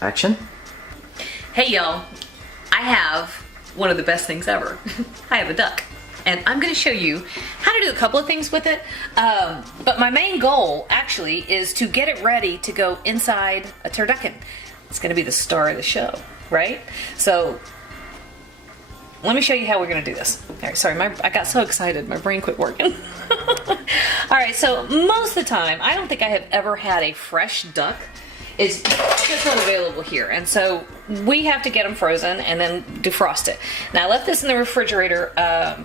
Action. Hey y'all, I have one of the best things ever. I have a duck. And I'm going to show you how to do a couple of things with it. But my main goal, actually, is to get it ready to go inside a turducken. It's going to be the star of the show, right? So, let me show you how we're going to do this. All right, sorry, I got so excited, my brain quit working. All right, so most of the time, I don't think I have ever had a fresh duck. It's just not available here, and so we have to get them frozen and then defrost it. Now I left this in the refrigerator,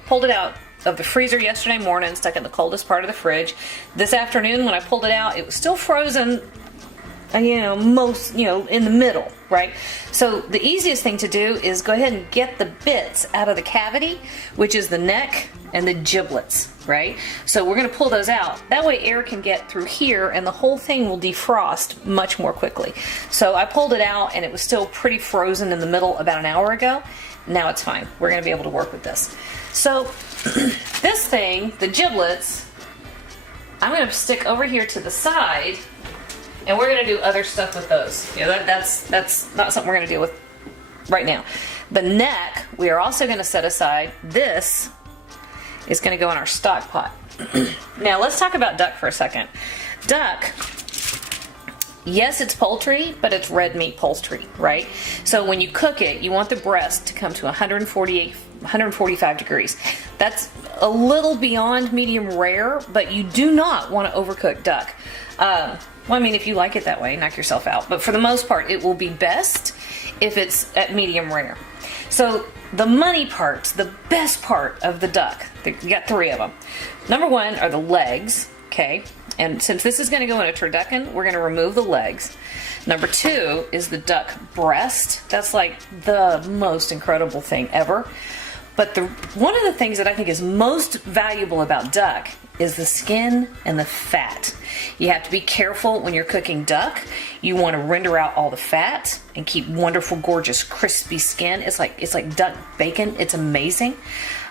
pulled it out of the freezer yesterday morning, stuck it in the coldest part of the fridge. This afternoon when I pulled it out, it was still frozen, in the middle, right? So the easiest thing to do is go ahead and get the bits out of the cavity, which is the neck and the giblets, right? So we're gonna pull those out. That way air can get through here and the whole thing will defrost much more quickly. So I pulled it out and it was still pretty frozen in the middle about an hour ago. Now it's fine. We're gonna be able to work with this. So this thing, the giblets, I'm gonna stick over here to the side and we're gonna do other stuff with those. That's not something we're gonna deal with right now. The neck, we are also gonna set aside. This is going to go in our stock pot. Now let's talk about duck for a second. Duck, yes, it's poultry, but it's red meat poultry, right? So when you cook it, you want the breast to come to 145 degrees. That's a little beyond medium rare, but you do not want to overcook duck. Well, I mean, if you like it that way, knock yourself out. But for the most part, it will be best if it's at medium rare. So the money parts, the best part of the duck, you got three of them. Number one are the legs, okay? And since this is going to go in a turducken, we're going to remove the legs. Number two is the duck breast. That's like the most incredible thing ever. But one of the things that I think is most valuable about duck is the skin and the fat. You have to be careful when you're cooking duck. You want to render out all the fat and keep wonderful, gorgeous, crispy skin. It's like duck bacon. It's amazing.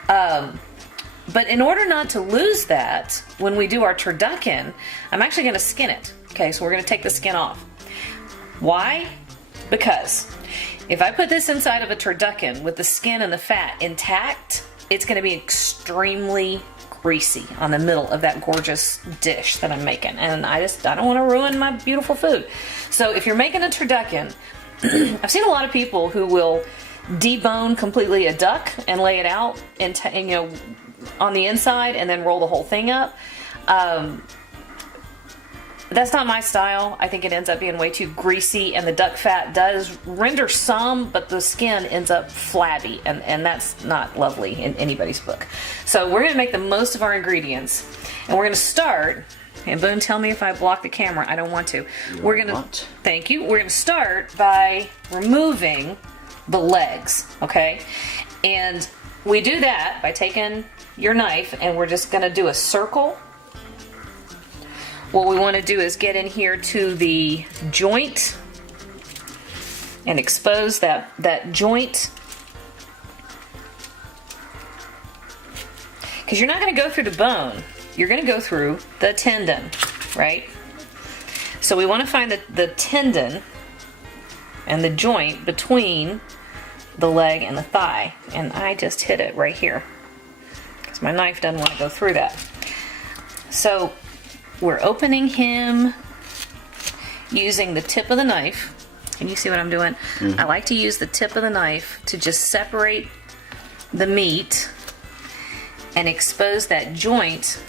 But in order not to lose that, when we do our turducken, I'm actually going to skin it. Okay, so we're going to take the skin off. Why? Because if I put this inside of a turducken with the skin and the fat intact, it's going to be extremely greasy on the middle of that gorgeous dish that I'm making, and I don't want to ruin my beautiful food. So if you're making a turducken, I've seen a lot of people who will debone completely a duck and lay it out and on the inside and then roll the whole thing up. That's not my style. I think it ends up being way too greasy, and the duck fat does render some, but the skin ends up flabby, and that's not lovely in anybody's book. So we're going to make the most of our ingredients, and we're going to start, and Boone, tell me if I block the camera. I don't want to. Thank you. We're going to start by removing the legs, okay? And we do that by taking your knife, and we're just going to do a circle. What we want to do is get in here to the joint and expose that joint. Because you're not going to go through the bone. You're going to go through the tendon, right? So we want to find the tendon and the joint between the leg and the thigh. And I just hit it right here because my knife doesn't want to go through that. So we're opening him using the tip of the knife. Can you see what I'm doing? Mm-hmm. I like to use the tip of the knife to just separate the meat and expose that joint.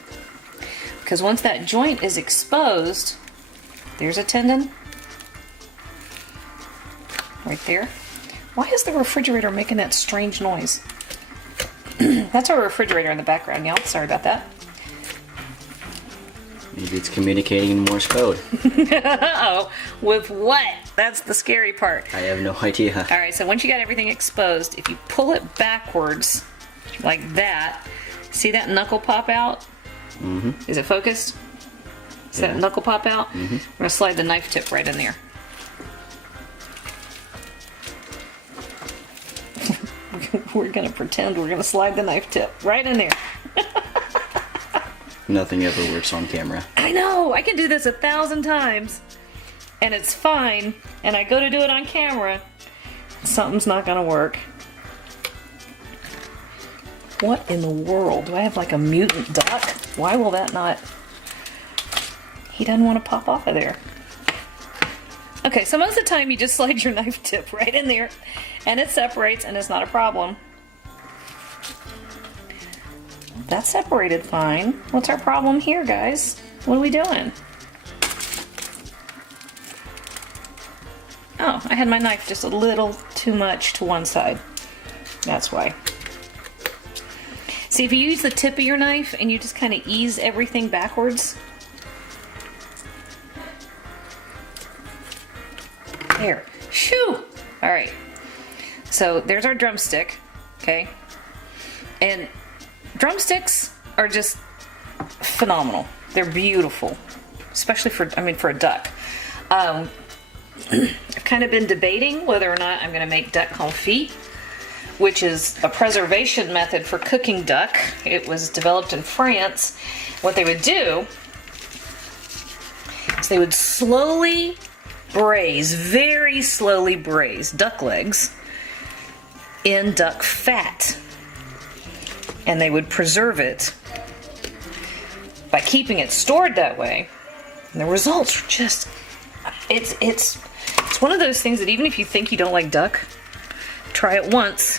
Because once that joint is exposed, there's a tendon right there. Why is the refrigerator making that strange noise? That's our refrigerator in the background, y'all. Sorry about that. Maybe it's communicating in Morse code. Uh-oh. With what? That's the scary part. I have no idea. Alright, so once you got everything exposed, if you pull it backwards like that, see that knuckle pop out? Mm-hmm. Is it focused? See that knuckle pop out? Mm-hmm. We're going to slide the knife tip right in there. We're going to pretend we're going to slide the knife tip right in there. Nothing ever works on camera. I know! I can do this 1,000 times. and it's fine, and I go to do it on camera, something's not gonna work. What in the world? Do I have like a mutant duck? Why will that not? He doesn't want to pop off of there. Okay, so most of the time you just slide your knife tip right in there and it separates and it's not a problem. That separated fine. What's our problem here, guys? What are we doing? Oh, I had my knife just a little too much to one side. That's why. See, if you use the tip of your knife and you just kind of ease everything backwards. There. Shoo! Alright. So there's our drumstick. Okay? And drumsticks are just phenomenal. They're beautiful. Especially for a duck. I've kind of been debating whether or not I'm going to make duck confit, which is a preservation method for cooking duck. It was developed in France. What they would do is they would slowly braise, very slowly braise duck legs in duck fat. And they would preserve it by keeping it stored that way. And the results are just, it's one of those things that even if you think you don't like duck, try it once.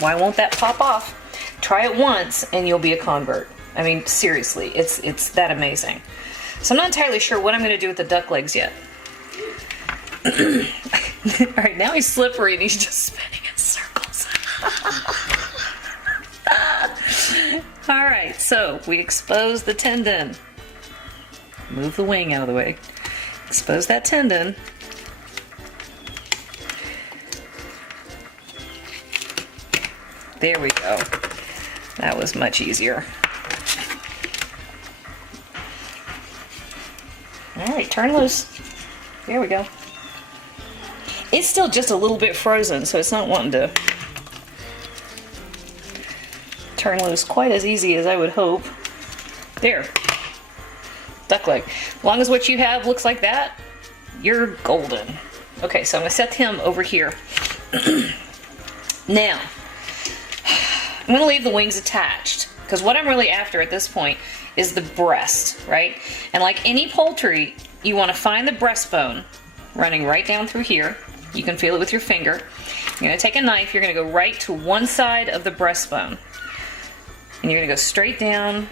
Why won't that pop off? Try it once and you'll be a convert. I mean, seriously, it's that amazing. So I'm not entirely sure what I'm going to do with the duck legs yet. Alright, now he's slippery and he's just spinning in circles. Alright, so we expose the tendon. Move the wing out of the way. Expose that tendon. There we go. That was much easier. Alright, turn loose. There we go. It's still just a little bit frozen, so it's not wanting to turn loose quite as easy as I would hope. There. Duck leg. As long as what you have looks like that, you're golden. Okay, so I'm going to set him over here. Now, I'm going to leave the wings attached, because what I'm really after at this point is the breast, right? And like any poultry, you want to find the breastbone running right down through here. You can feel it with your finger. You're going to take a knife, you're going to go right to one side of the breastbone. And you're going to go straight down,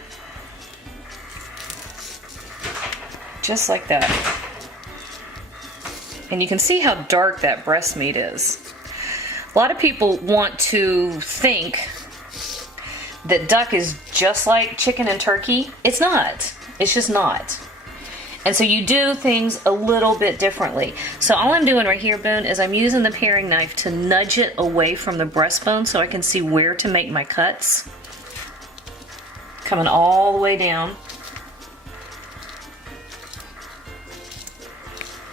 just like that. And you can see how dark that breast meat is. A lot of people want to think that duck is just like chicken and turkey. It's not. It's just not. And so you do things a little bit differently. So all I'm doing right here, Boone, is I'm using the paring knife to nudge it away from the breastbone so I can see where to make my cuts. Coming all the way down.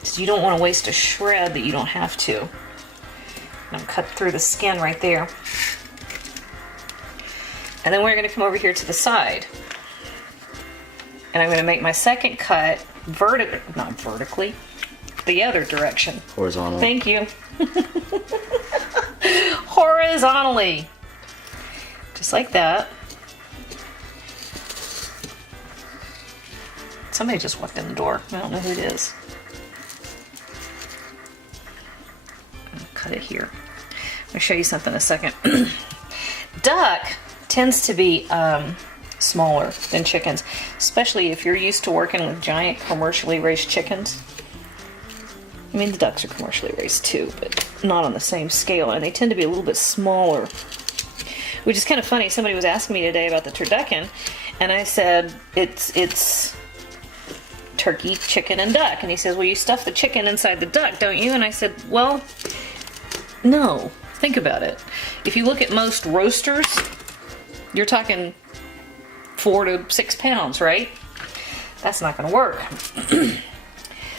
So you don't want to waste a shred that you don't have to. I'm cut through the skin right there. And then we're going to come over here to the side. And I'm going to make my second cut not vertically, the other direction. Horizontally. Thank you. Horizontally. Just like that. Somebody just walked in the door. I don't know who it is. I'm gonna cut it here. I'm gonna show you something in a second. Duck tends to be smaller than chickens, especially if you're used to working with giant commercially raised chickens. I mean, the ducks are commercially raised too, but not on the same scale, and they tend to be a little bit smaller. Which is kind of funny. Somebody was asking me today about the turducken, and I said it's turkey, chicken, and duck. And he says, well, you stuff the chicken inside the duck, don't you? And I said, well, no. Think about it. If you look at most roasters, you're talking 4 to 6 pounds, right? That's not going to work.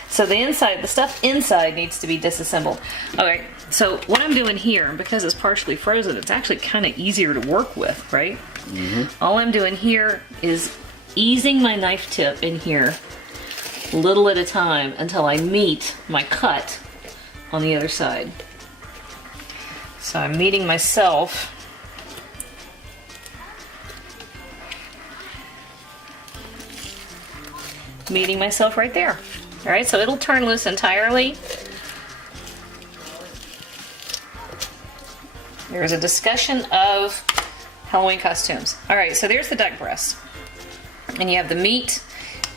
So the stuff inside needs to be disassembled. Okay, so what I'm doing here, because it's partially frozen, it's actually kind of easier to work with, right? Mm-hmm. All I'm doing here is easing my knife tip in here little at a time until I meet my cut on the other side. So I'm meeting myself. Meeting myself right there. All right, so it'll turn loose entirely. There's a discussion of Halloween costumes. All right, so there's the duck breast. And you have the meat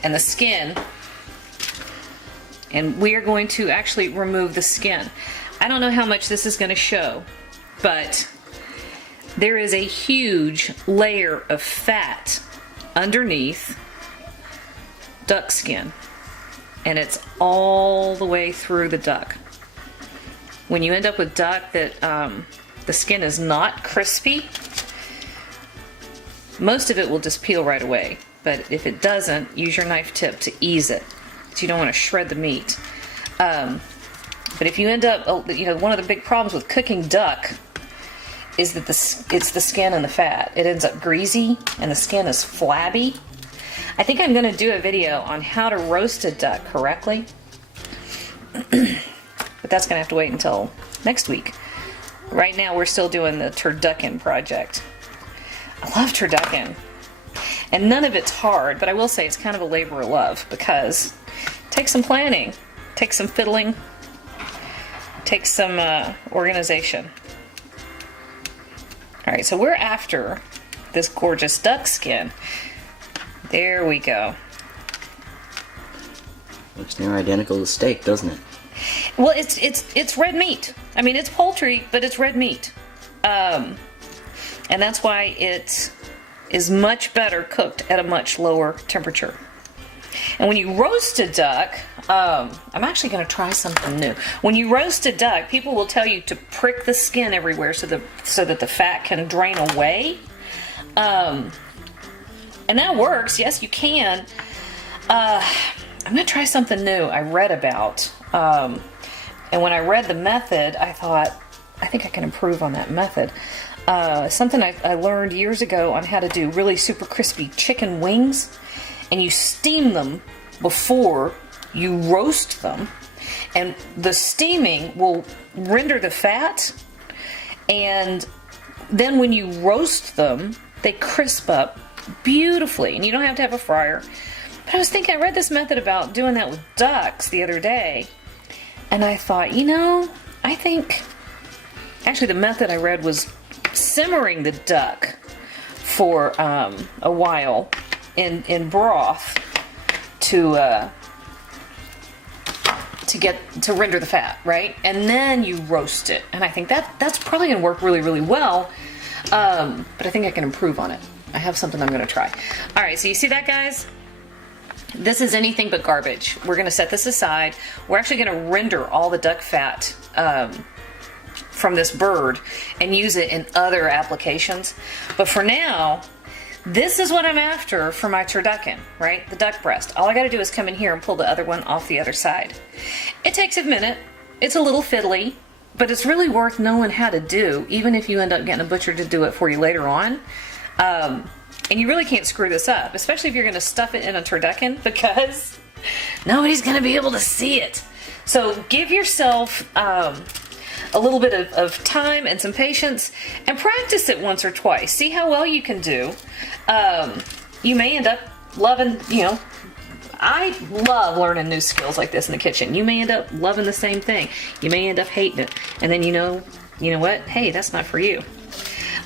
and the skin. And we are going to actually remove the skin. I don't know how much this is going to show, but there is a huge layer of fat underneath duck skin. And it's all the way through the duck. When you end up with duck that the skin is not crispy, most of it will just peel right away. But if it doesn't, use your knife tip to ease it. So you don't want to shred the meat. But if you end up, you know, one of the big problems with cooking duck is that it's the skin and the fat. It ends up greasy and the skin is flabby. I think I'm going to do a video on how to roast a duck correctly. But that's going to have to wait until next week. Right now we're still doing the turducken project. I love turducken. And none of it's hard, but I will say it's kind of a labor of love because it takes some planning, it takes some fiddling, it takes some organization. Alright, so we're after this gorgeous duck skin. There we go. Looks near identical to steak, doesn't it? Well, it's red meat. I mean, it's poultry, but it's red meat. And that's why it is much better cooked at a much lower temperature. And when you roast a duck, I'm actually going to try something new. When you roast a duck, people will tell you to prick the skin everywhere so that the fat can drain away. And that works. Yes, you can. I'm going to try something new I read about. And when I read the method, I thought, I think I can improve on that method. Something I learned years ago on how to do really super crispy chicken wings. And you steam them before you roast them. And the steaming will render the fat. And then when you roast them, they crisp up beautifully. And you don't have to have a fryer. But I was thinking, I read this method about doing that with ducks the other day. And I thought, you know, I think... Actually, the method I read was simmering the duck for a while in broth to render the fat, right? And then you roast it. And I think that's probably going to work really, really well. But I think I can improve on it. I have something I'm going to try. All right, so you see that, guys? This is anything but garbage. We're going to set this aside. We're actually going to render all the duck fat from this bird and use it in other applications. But for now, this is what I'm after for my turducken, right? The duck breast. All I got to do is come in here and pull the other one off the other side. It takes a minute. It's a little fiddly, but it's really worth knowing how to do, even if you end up getting a butcher to do it for you later on. And you really can't screw this up, especially if you're going to stuff it in a turducken, because nobody's going to be able to see it. So give yourself a little bit of time and some patience and practice it once or twice. See how well you can do. You may end up loving, you know, I love learning new skills like this in the kitchen. You may end up loving the same thing. You may end up hating it. And then you know what? Hey, that's not for you.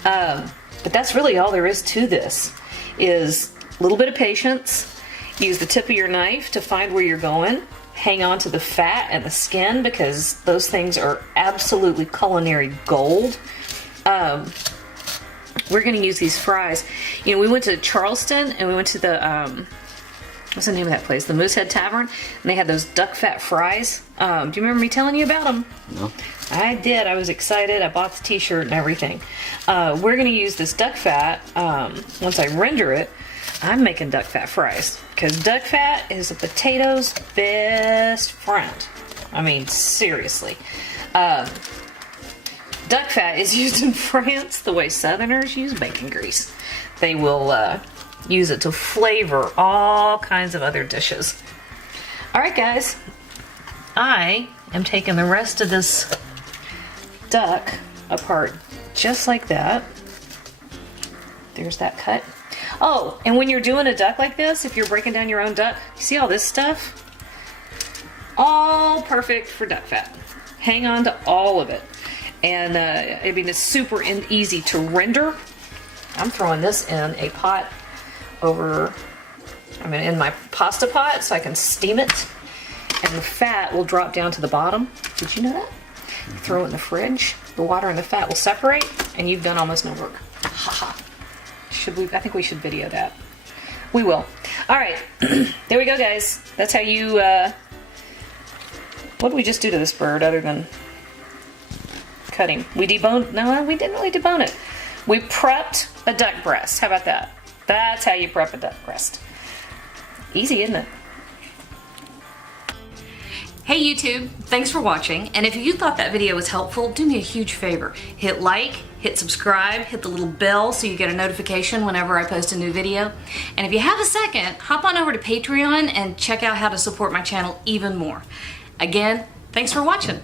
But that's really all there is to this, is a little bit of patience. Use the tip of your knife to find where you're going. Hang on to the fat and the skin, because those things are absolutely culinary gold. We're going to use these fries. You know, we went to Charleston and we went to the, what's the name of that place? The Moosehead Tavern. And they had those duck fat fries. Do you remember me telling you about them? No. I did. I was excited. I bought the t-shirt and everything. We're going to use this duck fat. Once I render it, I'm making duck fat fries. Because duck fat is a potato's best friend. I mean, seriously. Duck fat is used in France the way Southerners use bacon grease. They will use it to flavor all kinds of other dishes. All right, guys. I am taking the rest of this duck apart just like that. There's that cut. Oh, and when you're doing a duck like this, if you're breaking down your own duck, you see all this stuff? All perfect for duck fat. Hang on to all of it. And I mean, it's super easy to render. I'm throwing this in a pot over, in my pasta pot so I can steam it. And the fat will drop down to the bottom. Did you know that? You throw it in the fridge, the water and the fat will separate, and you've done almost no work. Haha. I think we should video that. We will. All right, there we go, guys. That's how you, what did we just do to this bird other than cut him? We deboned, no, we didn't really debone it. We prepped a duck breast. How about that? That's how you prep a duck breast. Easy, isn't it? Hey YouTube, thanks for watching, and if you thought that video was helpful, do me a huge favor. Hit like, hit subscribe, hit the little bell so you get a notification whenever I post a new video. And if you have a second, hop on over to Patreon and check out how to support my channel even more. Again, thanks for watching.